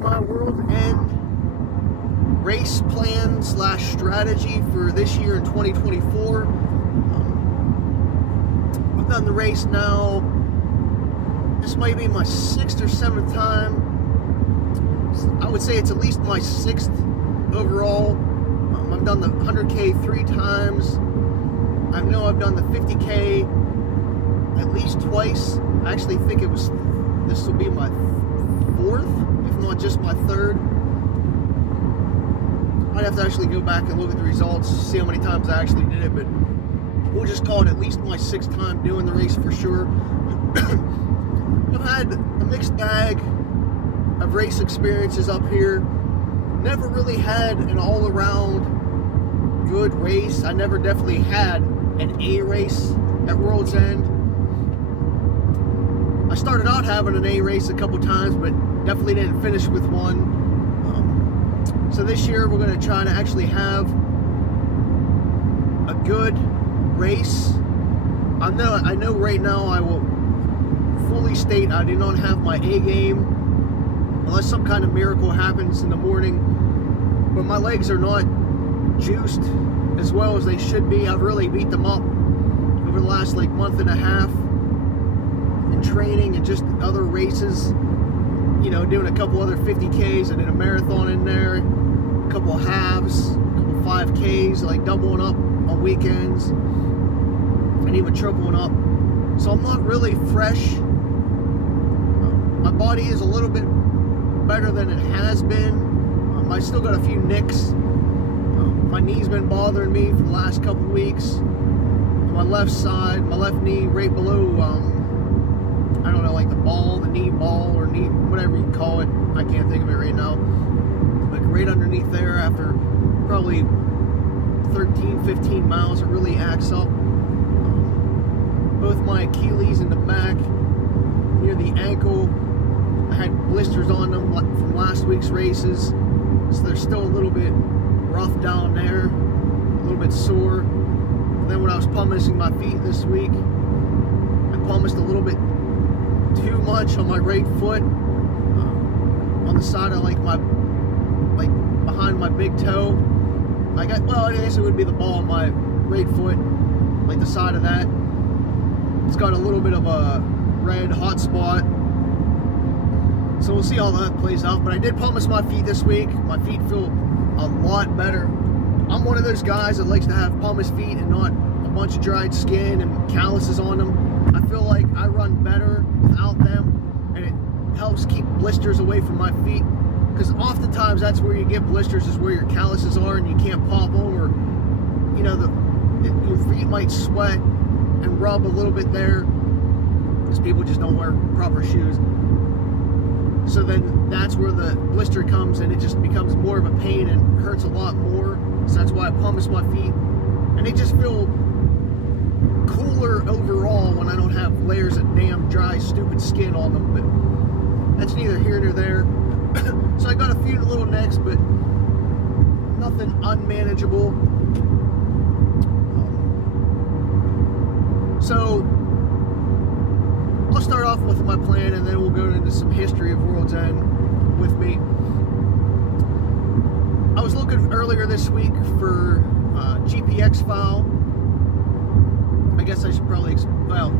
my World End race plan slash strategy for this year in 2024. I've done the race now. This might be my 6th or 7th time. I would say it's at least my 6th overall. I've done the 100K 3 times. I know I've done the 50K at least twice. I actually think this will be my 4th, if not just my 3rd. I'd have to actually go back and look at the results, see how many times I actually did it, but we'll just call it at least my 6th time doing the race for sure. I've had a mixed bag of race experiences up here. Never really had an all-around good race. I never definitely had an A race at World's End. I started out having an A race a couple times, but definitely didn't finish with one. So this year we're going to try to actually have a good race. I know right now I will fully state I do not have my A game unless some kind of miracle happens in the morning, but my legs are not juiced as well as they should be. I've really beat them up over the last like month and a half in training and just other races, you know, doing a couple other 50Ks and then a marathon in there, a couple halves, a couple 5Ks, like doubling up on weekends and even tripling up. So I'm not really fresh. My body is a little bit better than it has been. I still got a few nicks. My knee's been bothering me for the last couple weeks. My left side, my left knee, right below, I don't know, like the ball, the knee ball, or knee, whatever you call it. I can't think of it right now. Like right underneath there, after probably 13, 15 miles, it really acts up. Both my Achilles in the back, near the ankle, I had blisters on them from last week's races, so they're still a little bit rough down there, a little bit sore. And then when I was pummeling my feet this week, I pummeled a little bit too much on my right foot, on the side of like behind my big toe. Well, I guess it would be the ball of my right foot, like the side of that. It's got a little bit of a red hot spot. So we'll see how that plays out. But I did pumice my feet this week. My feet feel a lot better. I'm one of those guys that likes to have pumice feet and not a bunch of dried skin and calluses on them. I feel like I run better without them, and it helps keep blisters away from my feet. Because oftentimes that's where you get blisters, is where your calluses are and you can't pop them, or you know, your feet might sweat and rub a little bit there because people just don't wear proper shoes. So then that's where the blister comes, and it just becomes more of a pain and hurts a lot more. So that's why I pumice my feet, and they just feel cooler overall when I don't have layers of damn dry stupid skin on them. But that's neither here nor there. So I got a few little nicks, but nothing unmanageable. So I'll start off with my plan, and then we'll go into some history of World's End with me. I was looking earlier this week for a GPX file. I guess I should probably, well,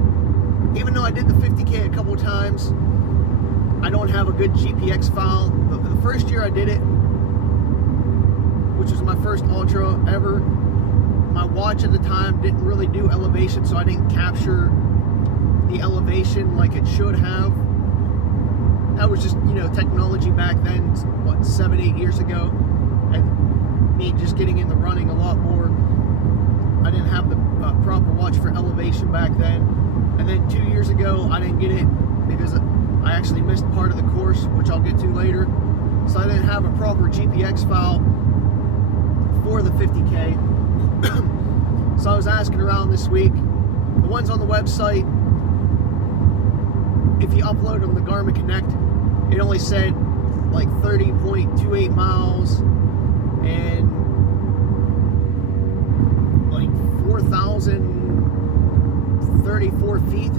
even though I did the 50K a couple times, I don't have a good GPX file. The first year I did it, which was my first Ultra ever, my watch at the time didn't really do elevation, so I didn't capture the elevation like it should have. That was just, you know, technology back then, what, 7-8 years ago, and me just getting in the running a lot more. I didn't have the proper watch for elevation back then. And then 2 years ago, I didn't get it because I actually missed part of the course, which I'll get to later. So I didn't have a proper GPX file for the 50K. So I was asking around this week. The ones on the website, if you upload them to Garmin Connect, it only said like 30.28 miles and like 4,034 feet,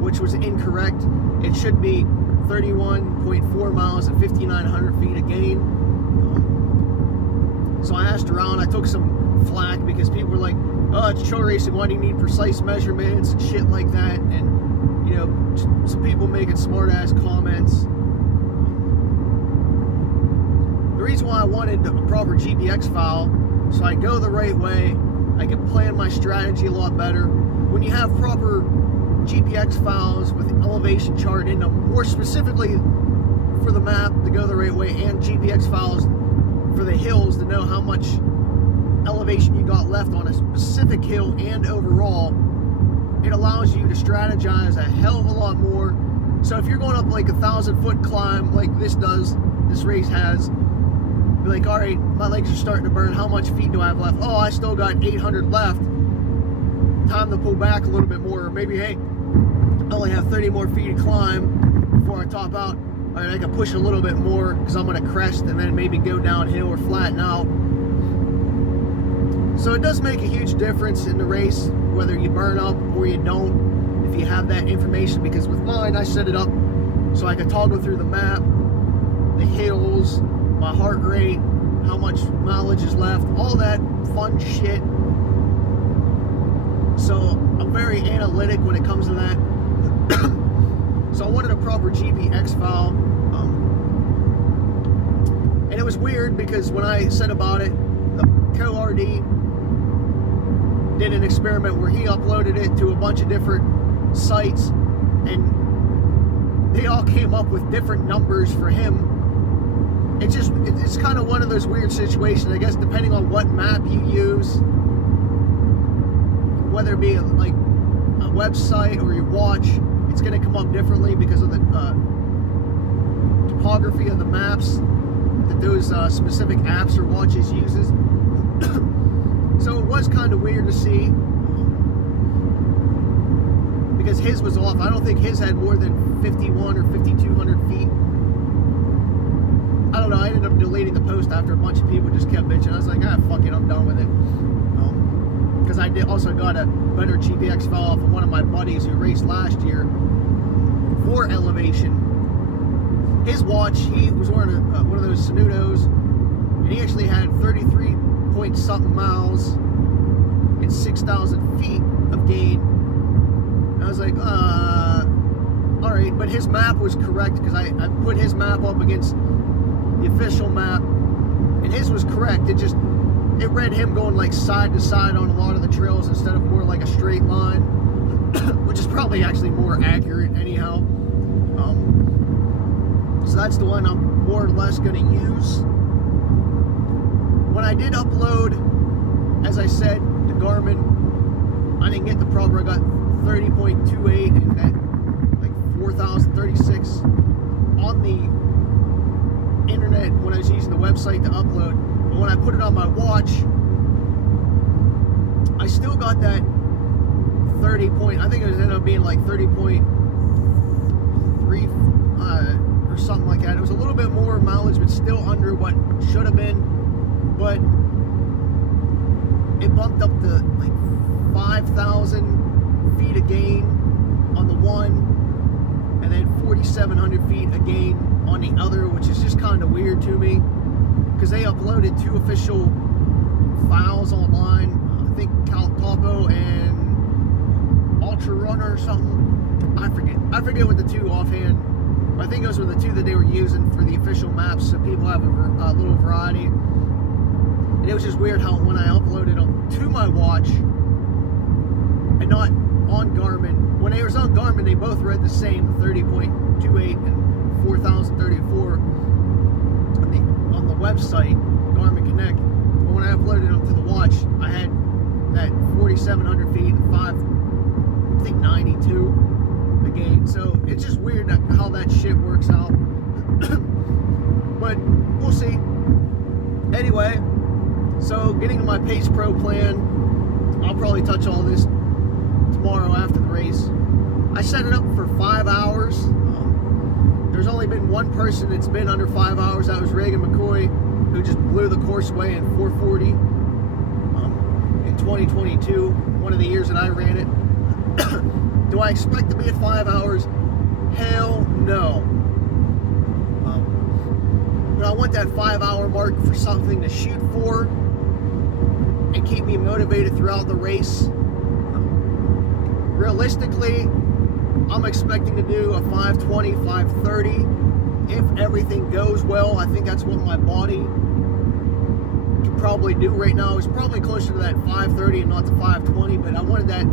which was incorrect. It should be 31.4 miles and 5,900 feet of gain. So I asked around. I took some flack because people were like, "Oh, it's trail racing. Why do you need precise measurements and shit like that?" And you know, some people making smart-ass comments. The reason why I wanted a proper GPX file, so I go the right way, I can plan my strategy a lot better. When you have proper GPX files with elevation chart in them, more specifically for the map to go the right way, and GPX files for the hills to know how much elevation you got left on a specific hill and overall, it allows you to strategize a hell of a lot more. So if you're going up like a 1,000-foot climb like this race has, be like, all right, my legs are starting to burn. How much feet do I have left? Oh, I still got 800 left. Time to pull back a little bit more. Or maybe, hey, I only have 30 more feet to climb before I top out. All right, I can push a little bit more because I'm going to crest and then maybe go downhill or flatten out. So it does make a huge difference in the race, whether you burn up or you don't, if you have that information. Because with mine, I set it up so I could toggle through the map, the hills, my heart rate, how much mileage is left, all that fun shit. So I'm very analytic when it comes to that. So I wanted a proper GPX file. And it was weird because when I said about it, the co-RD did an experiment where he uploaded it to a bunch of different sites, and they all came up with different numbers for him. It's kind of one of those weird situations, I guess, depending on what map you use, whether it be like a website or your watch, it's going to come up differently because of the topography of the maps that those specific apps or watches uses. So it was kind of weird to see, because his was off. I don't think his had more than 51 or 5,200 feet. I don't know, I ended up deleting the post after a bunch of people just kept bitching. I was like, ah, fuck it, I'm done with it. Because I also got a better GPX file off of one of my buddies who raced last year for elevation. His watch, he was wearing one of those Sanudos, and he actually had 33 point something miles and 6,000 feet of gain. And I was like, all right, but his map was correct because I put his map up against the official map, and his was correct. It read him going like side to side on a lot of the trails instead of more like a straight line, which is probably actually more accurate anyhow. So that's the one I'm more or less going to use. When I did upload, as I said, to Garmin, I didn't get the proper, I got 30.28 and that like 4,036 on the internet when I was using the website to upload. But when I put it on my watch, I still got that 30 point, I think it ended up being like 30.3 or something like that. It was a little bit more mileage, but still under what should have been. But it bumped up to like 5,000 feet of gain on the one, and then 4,700 feet of gain on the other, which is just kind of weird to me because they uploaded 2 official files online. I think Topo and Ultra Runner or something. I forget what the 2 offhand. But I think those were the 2 that they were using for the official maps, so people have a little variety. And it was just weird how when I uploaded them to my watch and not on Garmin, when they was on Garmin, they both read the same, 30.28 and 4,034 on the website, Garmin Connect. But when I uploaded them to the watch, I had that 4,700 feet and 92 again. So it's just weird how that shit works out. But we'll see. Anyway, so getting to my Pace Pro plan, I'll probably touch all this tomorrow after the race. I set it up for 5 hours. There's only been one person that's been under 5 hours. That was Reagan McCoy, who just blew the course away in 440 in 2022, one of the years that I ran it. Do I expect to be at 5 hours? Hell no. want that 5-hour mark for something to shoot for and keep me motivated throughout the race. Realistically, I'm expecting to do a 5:20, 5:30. If everything goes well, I think that's what my body can probably do right now. It's probably closer to that 5:30 and not the 5:20, but I wanted that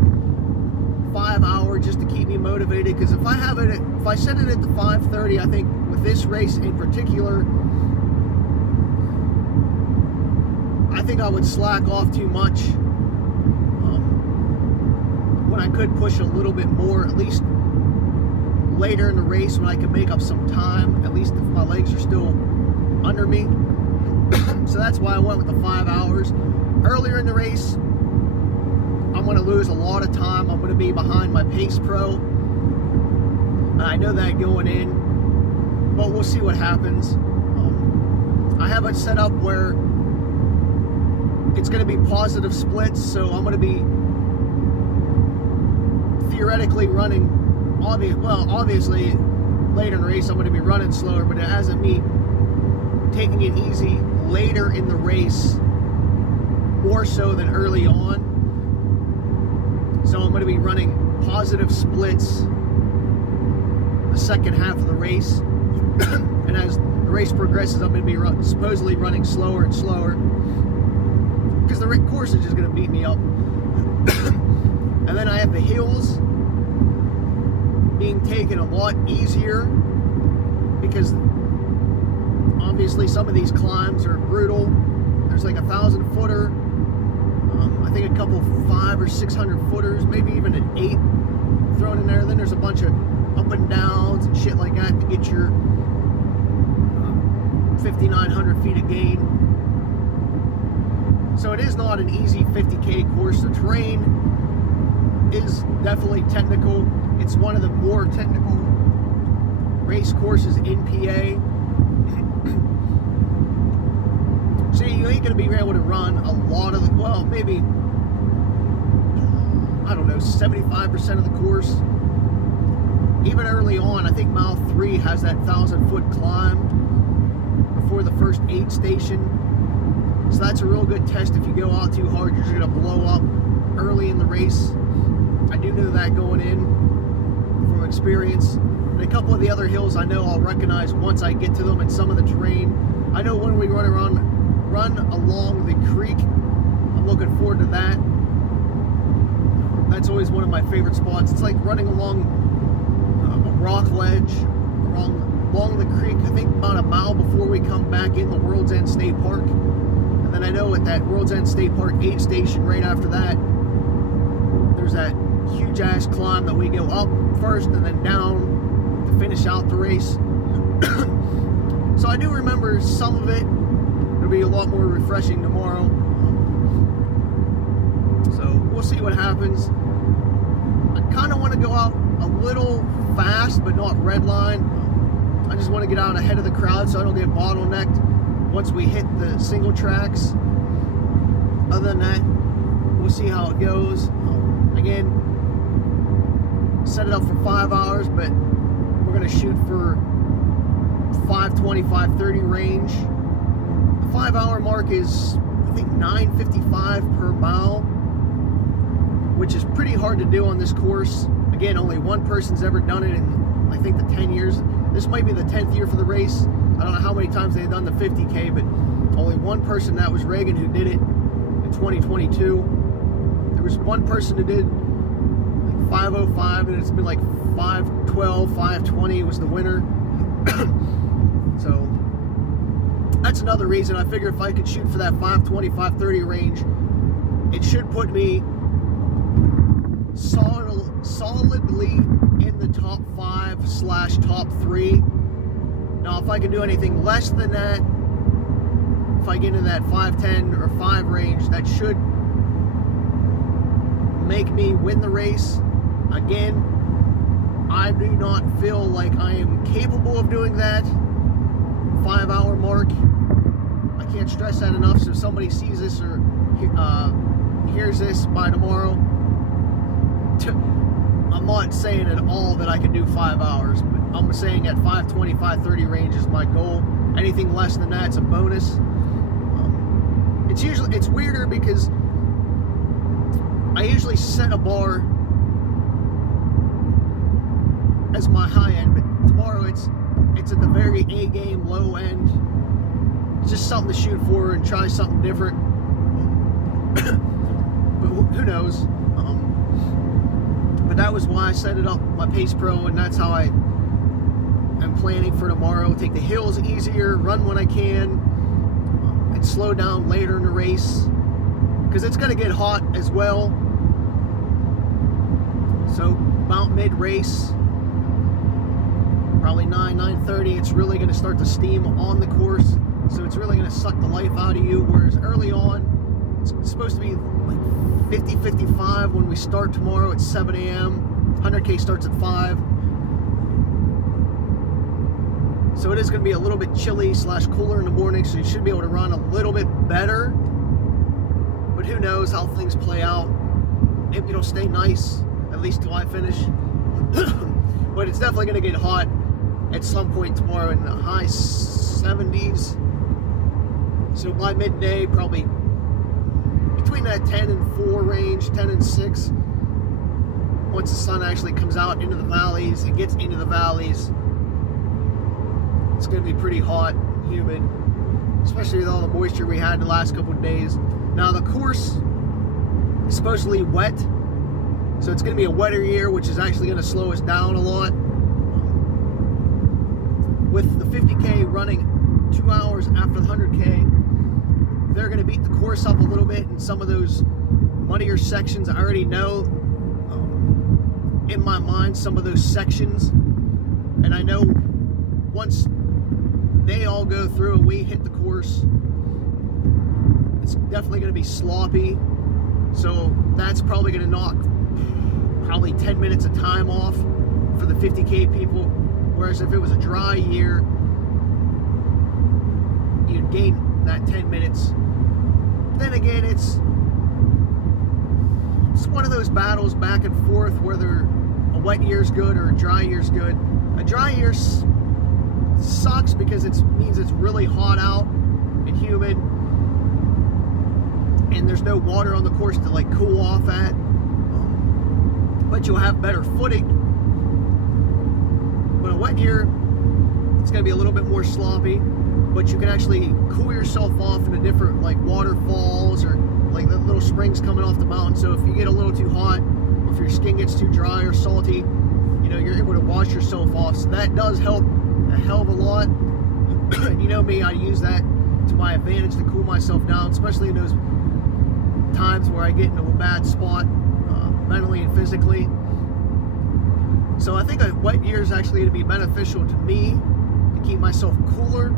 5 hour just to keep me motivated, because if I set it at the 5:30, I think with this race in particular, I think I would slack off too much when I could push a little bit more, at least later in the race when I can make up some time, at least if my legs are still under me. So that's why I went with the 5 hours. Earlier in the race, I'm going to lose a lot of time. I'm going to be behind my pace pro. I know that going in, but we'll see what happens. I have it set up where it's going to be positive splits, so I'm going to be theoretically running, obviously later in the race I'm going to be running slower, but it hasn't me taking it easy later in the race more so than early on. So I'm going to be running positive splits the second half of the race. And as the race progresses, I'm going to be supposedly running slower and slower, because the course is just going to beat me up. And then I have the hills being taken a lot easier, because obviously some of these climbs are brutal. There's like 1,000-footer, I think a couple 500 or 600 footers, maybe even an 8 thrown in there. Then there's a bunch of up and downs and shit like that to get your 5,900 feet of gain. So it is not an easy 50K course. The terrain is definitely technical. It's one of the more technical race courses in PA. So you ain't going to be able to run a lot of the, well, maybe, I don't know, 75% of the course. Even early on, I think mile 3 has that 1,000-foot climb before the first aid station. So that's a real good test. If you go out too hard, you're just going to blow up early in the race. I do know that going in from experience. And a couple of the other hills I know I'll recognize once I get to them, and some of the terrain. I know when we run along the creek, I'm looking forward to that. That's always one of my favorite spots. It's like running along a rock ledge along the creek. I think about a mile before we come back in the World's End State Park. And then I know at that World's End State Park aid station right after that, there's that huge ass climb that we go up first and then down to finish out the race. So I do remember some of it. It'll be a lot more refreshing tomorrow. So we'll see what happens. I kind of want to go out a little fast, but not redline. I just want to get out ahead of the crowd so I don't get bottlenecked once we hit the single tracks. Other than that, we'll see how it goes. Again, set it up for 5 hours, but we're going to shoot for 5:20, 5:30 range. The 5 hour mark is, I think, 9:55 per mile, which is pretty hard to do on this course. Again, only one person's ever done it in, I think, the 10 years. This might be the 10th year for the race. I don't know how many times they've done the 50K, but only one person, that was Reagan, who did it in 2022. There was one person who did like 5:05, and it's been like 5:12, 5:20 was the winner. So that's another reason I figure if I could shoot for that 5:20, 5:30 range, it should put me solidly in the top 5/top 3. Now, if I can do anything less than that, if I get into that 5:10 or 5 range, that should make me win the race. Again, I do not feel like I am capable of doing that 5 hour mark. I can't stress that enough. So if somebody sees this or hears this by tomorrow, I'm not saying at all that I can do 5 hours, but I'm saying at 520, 530 range is my goal. Anything less than that's a bonus. It's weirder because I usually set a bar as my high end, but tomorrow it's at the very A game, low end. It's just something to shoot for and try something different. But who knows? But that was why I set it up, my Pace Pro, and that's how I am planning for tomorrow. Take the hills easier, run when I can, and slow down later in the race, because it's going to get hot as well. So about mid-race, probably 9:30, it's really going to start to steam on the course. So it's really going to suck the life out of you. Whereas early on, it's supposed to be like 50-55 when we start tomorrow at 7 a.m. 100K starts at 5. So it is going to be a little bit chilly / cooler in the morning. So you should be able to run a little bit better. But who knows how things play out. Maybe it'll stay nice, at least till I finish. But it's definitely going to get hot at some point tomorrow in the high 70s. So by midday, probably between that 10 and 4 range, 10 and 6. Once the sun actually comes out into the valleys, it gets into the valleys, it's going to be pretty hot, humid, especially with all the moisture we had the last couple of days. Now the course is supposedly wet, so it's going to be a wetter year, which is actually going to slow us down a lot. With the 50K running 2 hours after the 100K, they're going to beat the course up a little bit in some of those muddier sections. I already know in my mind some of those sections, and I know once they all go through and we hit the course, it's definitely going to be sloppy. So that's probably going to knock probably 10 minutes of time off for the 50K people. Whereas if it was a dry year, you'd gain that 10 minutes. Then again, it's one of those battles back and forth, whether a wet year's good or a dry year's good. A dry year sucks because it means it's really hot out and humid, and there's no water on the course to like cool off at. But you'll have better footing. But a wet year, it's going to be a little bit more sloppy, but you can actually cool yourself off in a different, like waterfalls or like the little springs coming off the mountain. So if you get a little too hot, or if your skin gets too dry or salty, you know, you're able to wash yourself off. So that does help a hell of a lot. You know me, I use that to my advantage to cool myself down, especially in those times where I get into a bad spot, mentally and physically. So I think a wet year is actually going to be beneficial to me to keep myself cooler,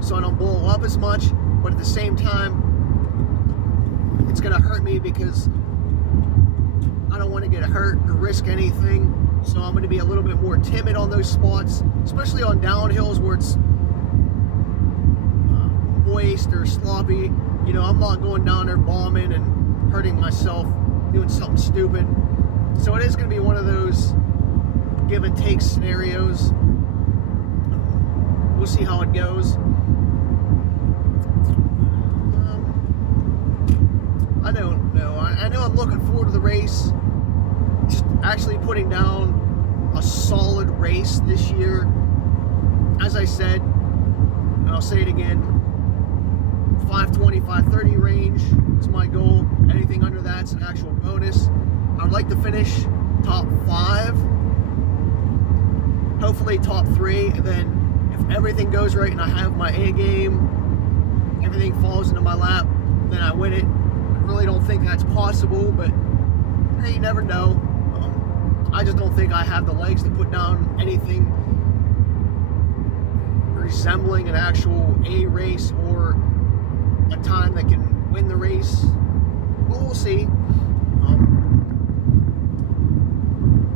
so I don't blow up as much. But at the same time, it's going to hurt me because I don't want to get hurt or risk anything. So I'm going to be a little bit more timid on those spots, especially on downhills where it's moist or sloppy. You know, I'm not going down there bombing and hurting myself, doing something stupid. So it is going to be one of those give and take scenarios. We'll see how it goes. I don't know. I know I'm looking forward to the race. Just actually putting down a solid race this year. As I said, and I'll say it again, 520, 530 range is my goal. Anything under that's an actual bonus. I'd like to finish top 5, hopefully top 3, and then if everything goes right and I have my A game, everything falls into my lap, then I win it. I really don't think that's possible, but hey, you never know. I just don't think I have the legs to put down anything resembling an actual A race or a time that can win the race. But we'll see.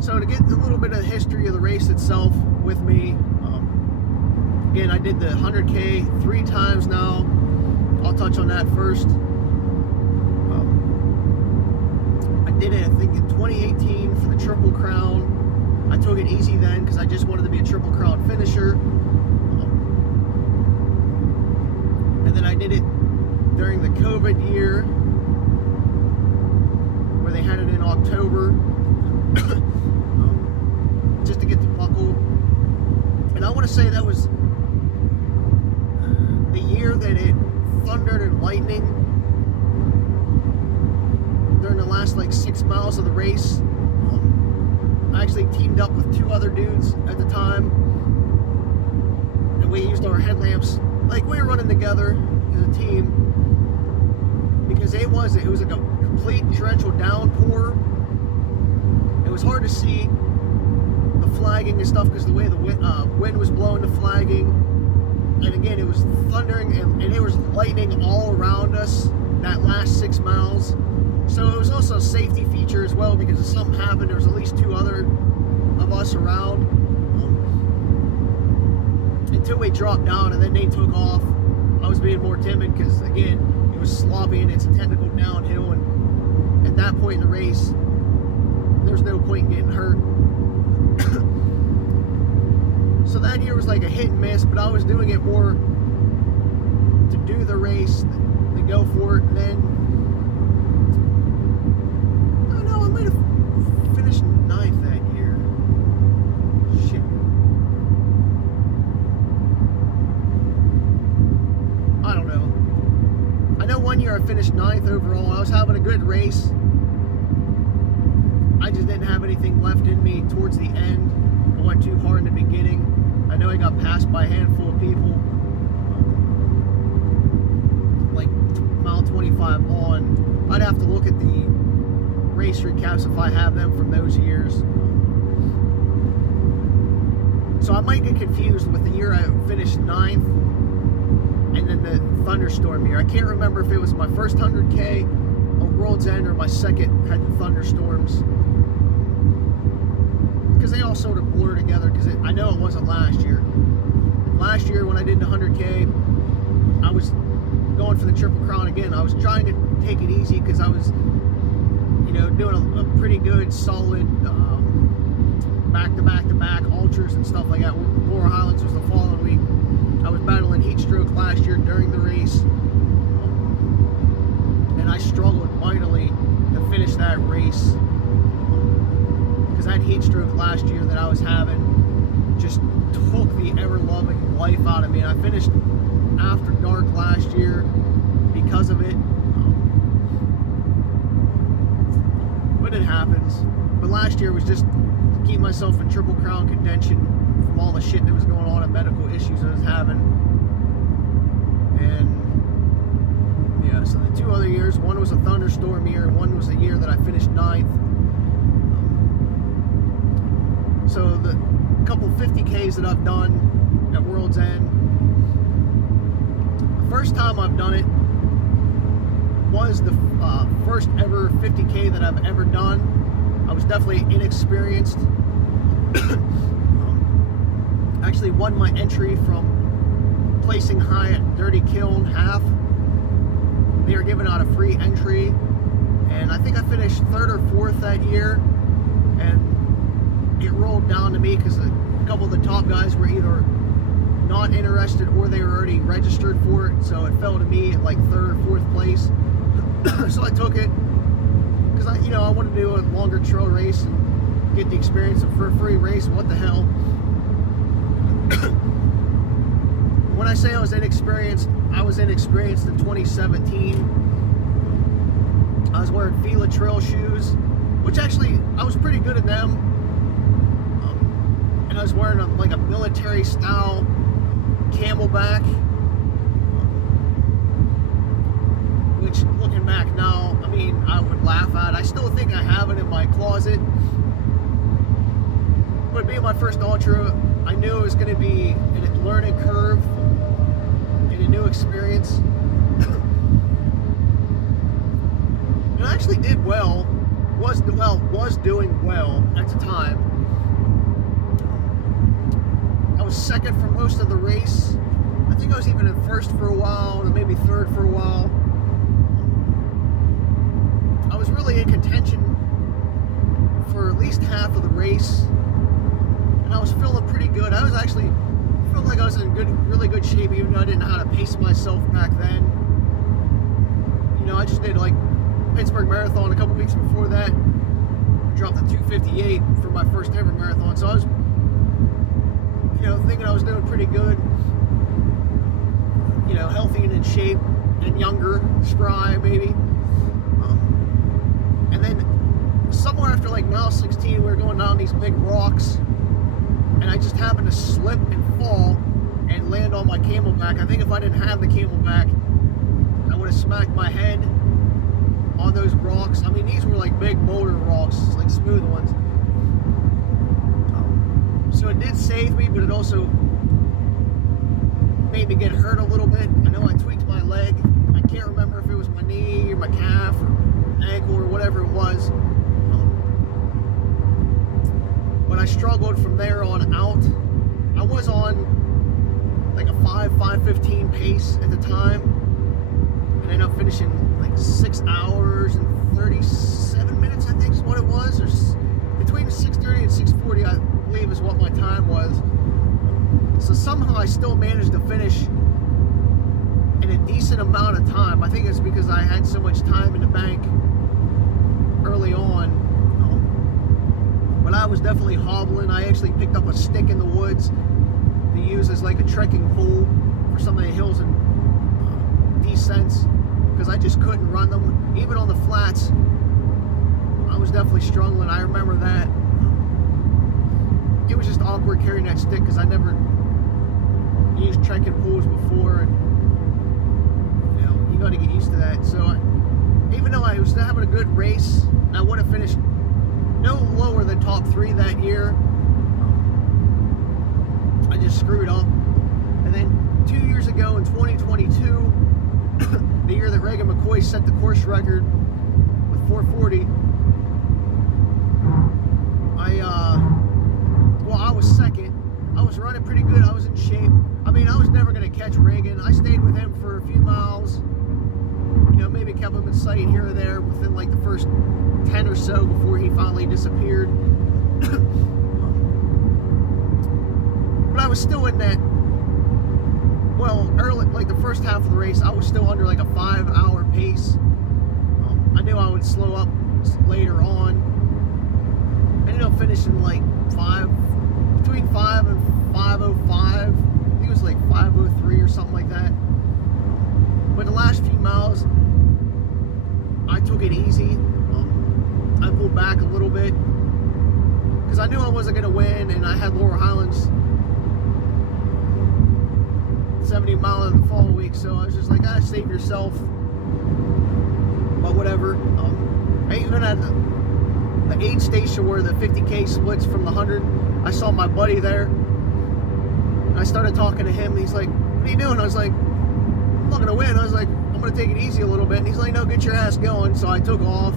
So to get a little bit of the history of the race itself with me, again, I did the 100K 3 times now. I'll touch on that first. I did it, I think, in 2018 for the Triple Crown. I took it easy then because I just wanted to be a Triple Crown finisher. And then I did it during the COVID year where they had it in October just to get the buckle. And I want to say that was the year that it thundered and lightning during the last like 6 miles of the race. I actually teamed up with 2 other dudes at the time, and we used our headlamps. Like, we were running together as a team because it was like a complete torrential downpour. It was hard to see the flagging and stuff because the way the wind was blowing the flagging. And again, it was thundering and it was lightning all around us that last 6 miles. So it was also a safety feature as well because if something happened, there was at least 2 other of us around. Until we dropped down and then they took off. I was being more timid because, again, it was sloppy and it's a technical downhill. And at that point in the race, there's no point in getting hurt. So that year was like a hit and miss, but I was doing it more to do the race than go for it. And then I don't know, I might have finished 9th that year. Shit. I don't know. I know one year I finished 9th overall. I was having a good race. I just didn't have anything left in me towards the end. I went too hard in the beginning. I know I got passed by a handful of people. Like mile 25 on. I'd have to look at the race recaps if I have them from those years. So I might get confused with the year I finished 9th and then the thunderstorm year. I can't remember if it was my first 100K on World's End or my second had the thunderstorms. Because they all sort of blur together, because I know it wasn't last year. Last year when I did the 100K, I was going for the Triple Crown again. I was trying to take it easy because I was, you know, doing a pretty good, solid back-to-back-to-back ultras and stuff like that. Laurel Highlands was the following week. I was battling heat stroke last year during the race, and I struggled mightily to finish that race. Because that heat stroke last year that I was having just took the ever-loving life out of me. And I finished after dark last year because of it. But it happens. But last year was just to keep myself in Triple Crown contention from all the shit that was going on and medical issues I was having. And yeah, so the 2 other years, one was a thunderstorm year and one was the year that I finished 9th. So the couple 50Ks that I've done at World's End, the first time I've done it was the first ever 50K that I've ever done. I was definitely inexperienced. Actually won my entry from placing high at Dirty Kiln half. They were giving out a free entry, and I think I finished 3rd or 4th that year. And it rolled down to me because a couple of the top guys were either not interested or they were already registered for it, so it fell to me at like 3rd or 4th place. So I took it because I wanted to do a longer trail race and get the experience for a free race. What the hell? When I say I was inexperienced in 2017. I was wearing Fila trail shoes, which actually I was pretty good at them. And I was wearing like a military style Camelback, which looking back now, I mean, I would laugh at. I still think I have it in my closet. But being my first ultra, I knew it was going to be a learning curve and a new experience. And I actually did well, was doing well at the time. I was second for most of the race. I think I was even in 1st for a while, and maybe 3rd for a while. I was really in contention for at least half of the race. and I was feeling pretty good. I was actually felt like I was in really good shape, even though I didn't know how to pace myself back then. You know, I just did like Pittsburgh Marathon a couple weeks before that. I dropped a 2:58 for my first ever marathon, so I was, you know, thinking I was doing pretty good. You know, healthy and in shape and younger, spry maybe. And then somewhere after like mile 16, we were going down these big rocks, and I just happened to slip and fall and land on my camelback. I think if I didn't have the camelback, I would have smacked my head on those rocks. I mean, these were like big boulder rocks, like smooth ones. So it did save me, but it also made me get hurt a little bit. I know I tweaked my leg. I can't remember if it was my knee or my calf or ankle or whatever it was. But I struggled from there on out. I was on like a 5:15 pace at the time, and ended up finishing like 6 hours and 37 minutes, I think is what it was, or between 6:30 and 6:40, I believe is what my time was. So somehow I still managed to finish in a decent amount of time. I think it's because I had so much time in the bank early on. But I was definitely hobbling. I actually picked up a stick in the woods to use as like a trekking pole for some of the hills and descents, because I just couldn't run them. Even on the flats, I was definitely struggling. I remember that. It was just awkward carrying that stick because I never used trekking poles before, and you know, you got to get used to that. So even though I was having a good race, I would have finished no lower than top 3 that year. I just screwed up. And then 2 years ago in 2022, the year that Reagan McCoy set the course record with 440, I was second. I was running pretty good. I was in shape. I mean, I was never going to catch Reagan. I stayed with him for a few miles. You know, maybe kept him in sight here or there within like the first 10 or so before he finally disappeared. But I was still in that, well, early, like the first half of the race, I was still under like a 5-hour pace. I knew I would slow up later on. I ended up finishing like between 5 and 5:05. I think it was like 5:03 or something like that. But the last few miles, I took it easy. I pulled back a little bit because I knew I wasn't going to win, and I had Laurel Highlands 70 mile in the fall week, so I was just like, save yourself. But whatever. I even had the aid station where the 50K splits from the 100. I saw my buddy there, and I started talking to him, and he's like, what are you doing? I was like, I'm not going to win. I was like, I'm going to take it easy a little bit. And he's like, no, get your ass going. So I took off,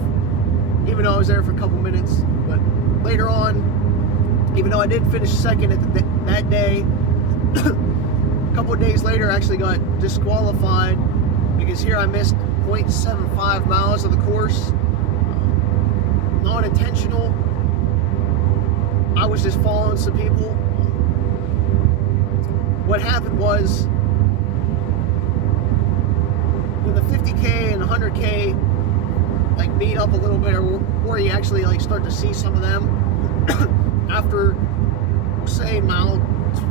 even though I was there for a couple minutes. But later on, even though I did finish second at that day, a couple of days later, I actually got disqualified because here I missed 0.75 miles of the course. Not intentional. I was just following some people. What happened was, when the 50K and 100K like meet up a little bit, or you actually like start to see some of them after, say, mile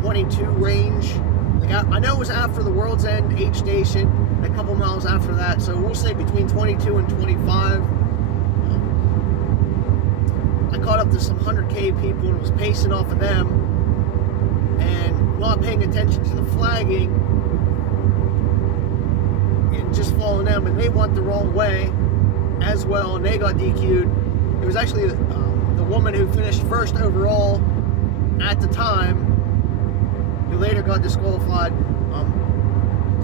22 range. Like I know it was after the World's End aid station, and a couple miles after that. So we'll say between 22 and 25. I caught up to some 100K people and was pacing off of them and not paying attention to the flagging and just following them, and they went the wrong way as well, and they got DQ'd. It was actually the woman who finished first overall at the time who later got disqualified.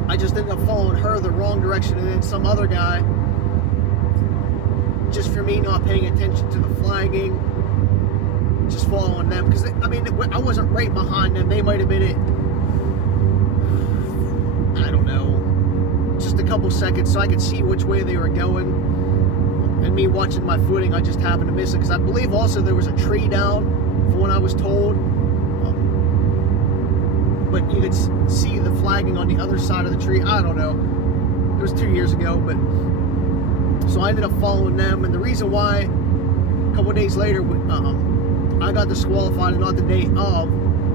I just ended up following her the wrong direction, and then some other guy, just for me not paying attention to the flagging, just following them, because I mean, I wasn't right behind them. They might have been I don't know, just a couple seconds, so I could see which way they were going, and me watching my footing, I just happened to miss it, because I believe also there was a tree down, from what I was told, but you could see the flagging on the other side of the tree. I don't know. It was 2 years ago, but so I ended up following them. And the reason why, a couple of days later, I got disqualified and not the day of,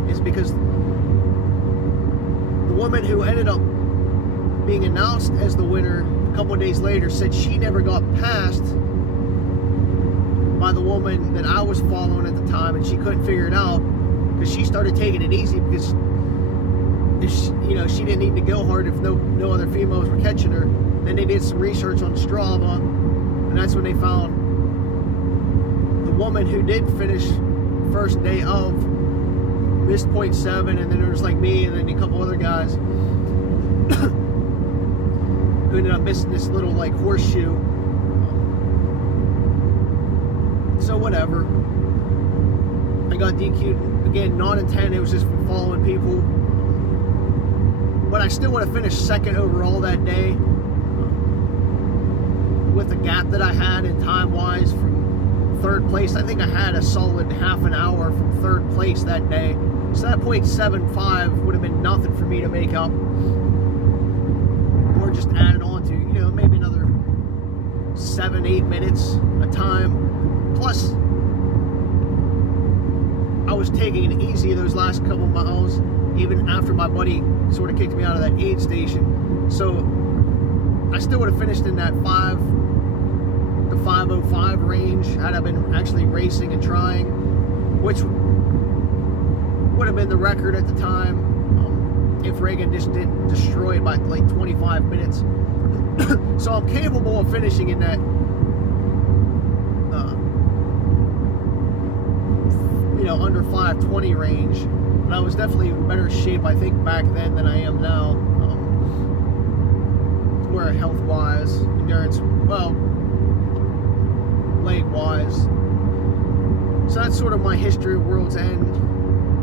is because the woman who ended up being announced as the winner a couple of days later said she never got passed by the woman that I was following at the time, and she couldn't figure it out because she started taking it easy because she didn't need to go hard if no other females were catching her. Then they did some research on Strava, and that's when they found the woman who did finish first day of missed 0.7, and then there was like me and then a couple other guys who ended up missing this little like horseshoe. So whatever. I got DQ'd again, non-intent. It was just from following people. But I still would have finished second overall that day, with the gap that I had in time-wise from third place. I think I had a solid half an hour from third place that day. So that 0.75 would have been nothing for me to make up, or just add it on to, maybe another 7-8 minutes a time. Plus, I was taking it easy those last couple miles, even after my buddy sort of kicked me out of that aid station. So I still would have finished in that 5:05 range had I been actually racing and trying, which would have been the record at the time, if Reagan just didn't destroy it by like 25 minutes. So I'm capable of finishing in that under 5:20 range, but I was definitely in better shape, I think, back then than I am now, where health-wise, endurance, well, leg-wise. So that's sort of my history of World's End.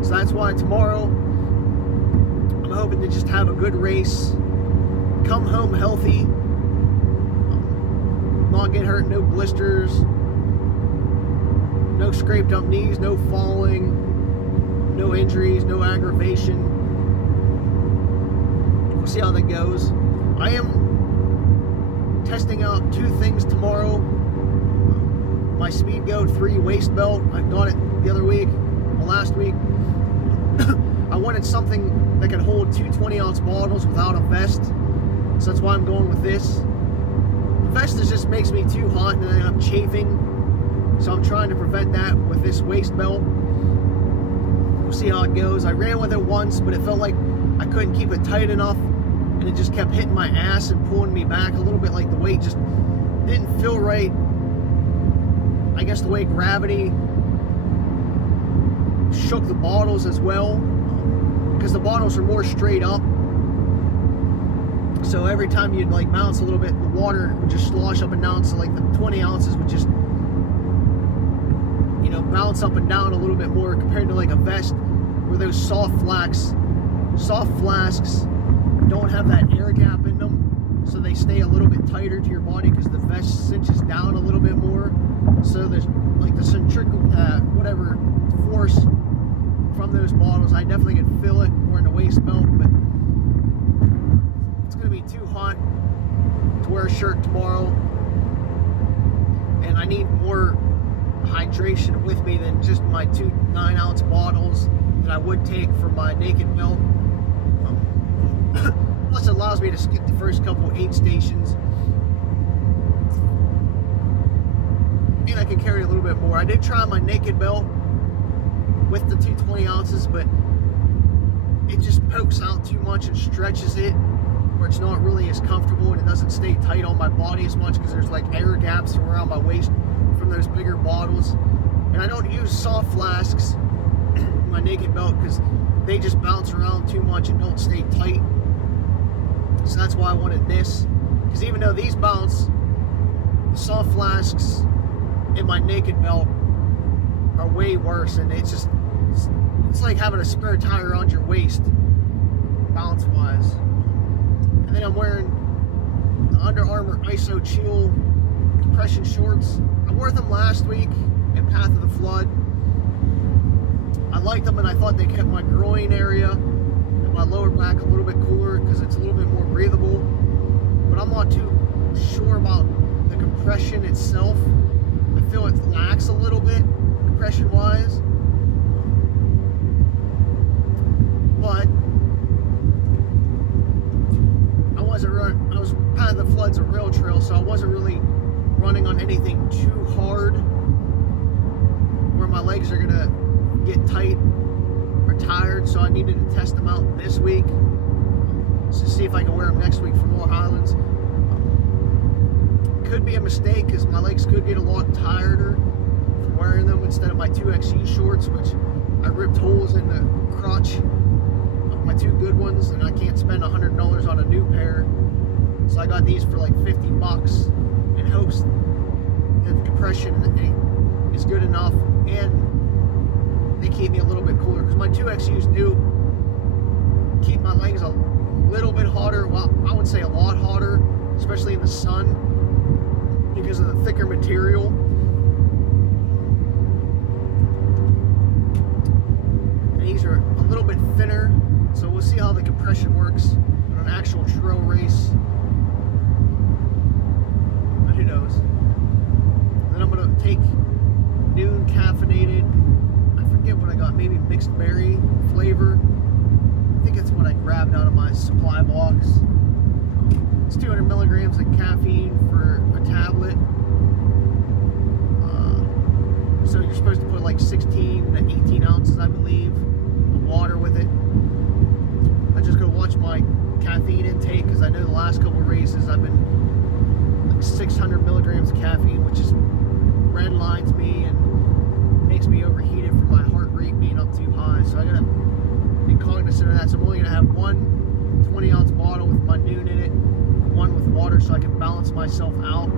So that's why tomorrow I'm hoping to just have a good race, come home healthy, not get hurt, no blisters, no scraped up knees, no falling, no injuries, no aggravation. We'll see how that goes. I am testing out 2 things tomorrow. My Speed Goat 3 waist belt. I got it the other week, last week. I wanted something that could hold 2 20-ounce bottles without a vest, so that's why I'm going with this. The vest just makes me too hot and then I'm chafing. So I'm trying to prevent that with this waist belt. We'll see how it goes. I ran with it once, but it felt like I couldn't keep it tight enough, and it just kept hitting my ass and pulling me back a little bit, like the weight just didn't feel right. I guess the way gravity shook the bottles as well, because the bottles are more straight up. So every time you'd like bounce a little bit, the water would just slosh up and down, so like the 20 ounces would just bounce up and down a little bit more compared to like a vest, where those soft flasks don't have that air gap in them, so they stay a little bit tighter to your body because the vest cinches down a little bit more. So there's like the centrifugal whatever force from those bottles, I definitely can feel it wearing a waist belt, but it's going to be too hot to wear a shirt tomorrow, and I need more hydration with me than just my 2 9-ounce bottles that I would take for my naked belt. Plus it allows me to skip the first couple aid stations, and I can carry a little bit more. I did try my naked belt with the 2 20 ounces, but it just pokes out too much and stretches it, where it's not really as comfortable, and it doesn't stay tight on my body as much because there's like air gaps around my waist from those bigger bottles. And I don't use soft flasks in my naked belt because they just bounce around too much and don't stay tight. So that's why I wanted this, because even though these bounce, the soft flasks in my naked belt are way worse, and it's like having a spare tire around your waist bounce wise. And then I'm wearing the Under Armour ISO Chill compression shorts. I wore them last week in Path of the Flood. I liked them, and I thought they kept my groin area and lower back a little bit cooler because it's a little bit more breathable, but I'm not too sure about the compression itself. I feel it lacks a little bit compression wise, but I was kind of the Floods a rail trail, so I wasn't really running on anything too hard where my legs are gonna get tight or tired, so I needed to test them out this week to see if I can wear them next week for more Highlands. Could be a mistake because my legs could get a lot tireder from wearing them instead of my 2XU shorts, which I ripped holes in the crotch of my two good ones, and I can't spend $100 on a new pair, so I got these for like 50 bucks in hopes that the compression is good enough and they keep me a little bit cooler, because my 2XUs do keep my legs a little bit hotter. Well, I would say a lot hotter, especially in the sun, because of the thicker material. And these are a little bit thinner, so we'll see how the compression works on an actual trail race. But who knows? Then I'm gonna take Noon caffeinated, I forget what I got, maybe mixed berry flavor. I think it's what I grabbed out of my supply box. It's 200 milligrams of caffeine for a tablet. So you're supposed to put like 16 to 18 ounces, I believe, of water with it. I'm just gonna watch my caffeine intake, because I know the last couple of races I've been like 600 milligrams of caffeine, which just red lines me and makes me overheated from my heart rate being up too high. So I gotta be cognizant of that. So I'm only gonna have one 20-ounce bottle with my Noon in it, one with water, so I can balance myself out.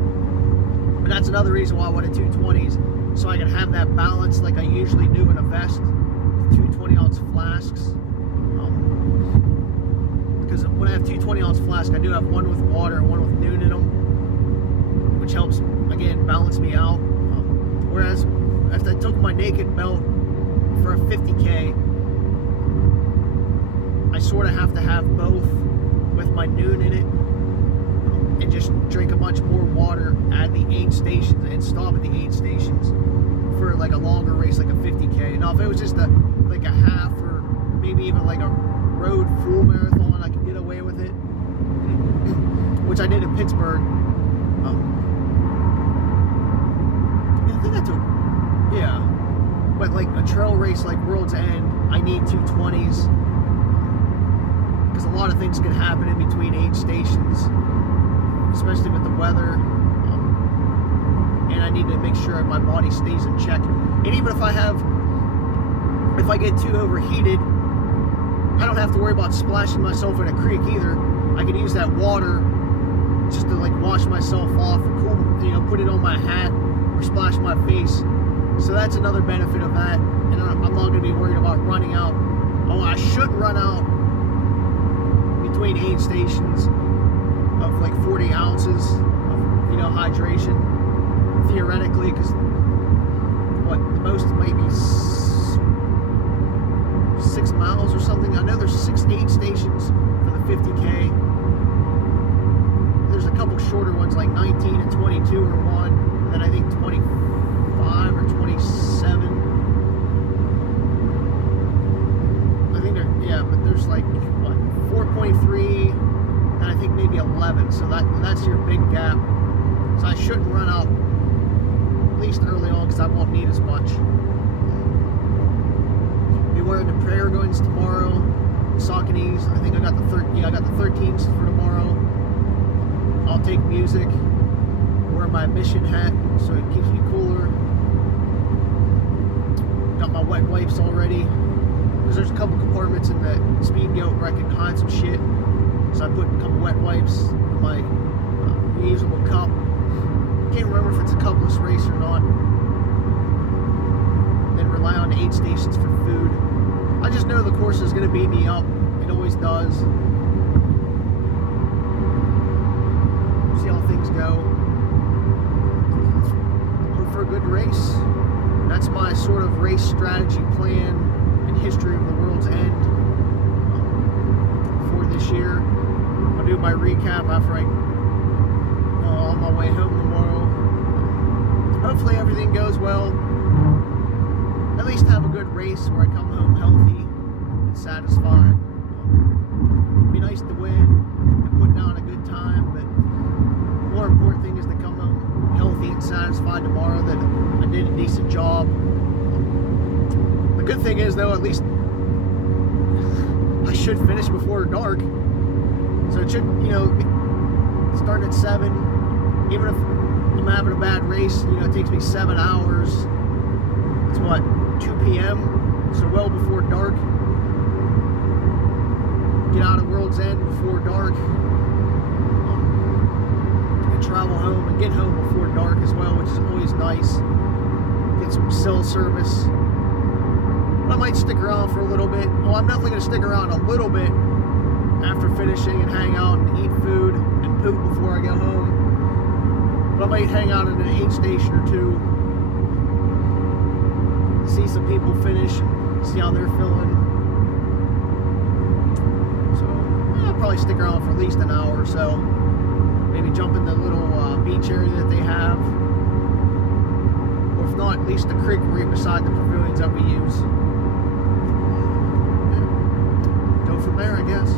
But that's another reason why I wanted two 20s, so I can have that balance like I usually do in a vest with two 20-ounce flasks. Because when I have two 20-ounce flasks, I do have one with water and one with Noon in them, which helps, again, balance me out. Whereas if I took my naked belt for a 50K, I sort of have to have both with my Noon in it, and just drink a bunch more water at the aid stations and stop at the aid stations for like a longer race, like a 50K. Now if it was just like a half or maybe even like a road full marathon, I could get away with it, which I did in Pittsburgh. I think I took, yeah, but like a trail race like World's End, I need two 20s, because a lot of things can happen in between aid stations, especially with the weather, and I need to make sure my body stays in check. And even if I get too overheated, I don't have to worry about splashing myself in a creek either. I can use that water just to like wash myself off, or cool, put it on my hat or splash my face. So that's another benefit of that. And I'm not going to be worried about running out. Oh, I should run out between aid stations of like 40 ounces of hydration, theoretically, because what the most might be 6 miles or something. I know there's 6 aid stations for the 50K. There's a couple shorter ones like 19 and 22 are one, and then I think 25 or 27. I think but there's like what, 4.3. And I think maybe 11, so that's your big gap. So I shouldn't run out, at least early on, because I won't need as much. Be wearing the prayer guns tomorrow, Sauconys. I think I got the 13s for tomorrow. I'll take music, wear my mission hat so it keeps me cooler. Got my wet wipes already, because there's a couple compartments in the speed goat where I can hide some shit. So I put a couple wet wipes in my reusable cup. Can't remember if it's a cupless race or not. Then rely on the aid stations for food. I just know the course is going to beat me up. It always does. See how things go. Hope for a good race. That's my sort of race strategy plan and history of the World's End. my recap after I on my way home tomorrow. Hopefully everything goes well. At least have a good race where I come home healthy and satisfied. It'd be nice to win and put down a good time, but the more important thing is to come home healthy and satisfied tomorrow that I did a decent job. The good thing is, though, at least I should finish before dark. So it should, you know, start at 7. Even if I'm having a bad race, you know, it takes me 7 hours. It's what, 2 p.m.? So well before dark. Get out of World's End before dark. And travel home and get home before dark as well, which is always nice. Get some cell service. I might stick around for a little bit. Well, I'm definitely going to stick around a little bit after finishing and hang out and eat food and poop before I go home. But I might hang out at an aid station or two, see some people finish and see how they're feeling. So I'll probably stick around for at least an hour or so. Maybe jump in the little beach area that they have. Or if not, at least the creek right beside the pavilions that we use. From there, I guess.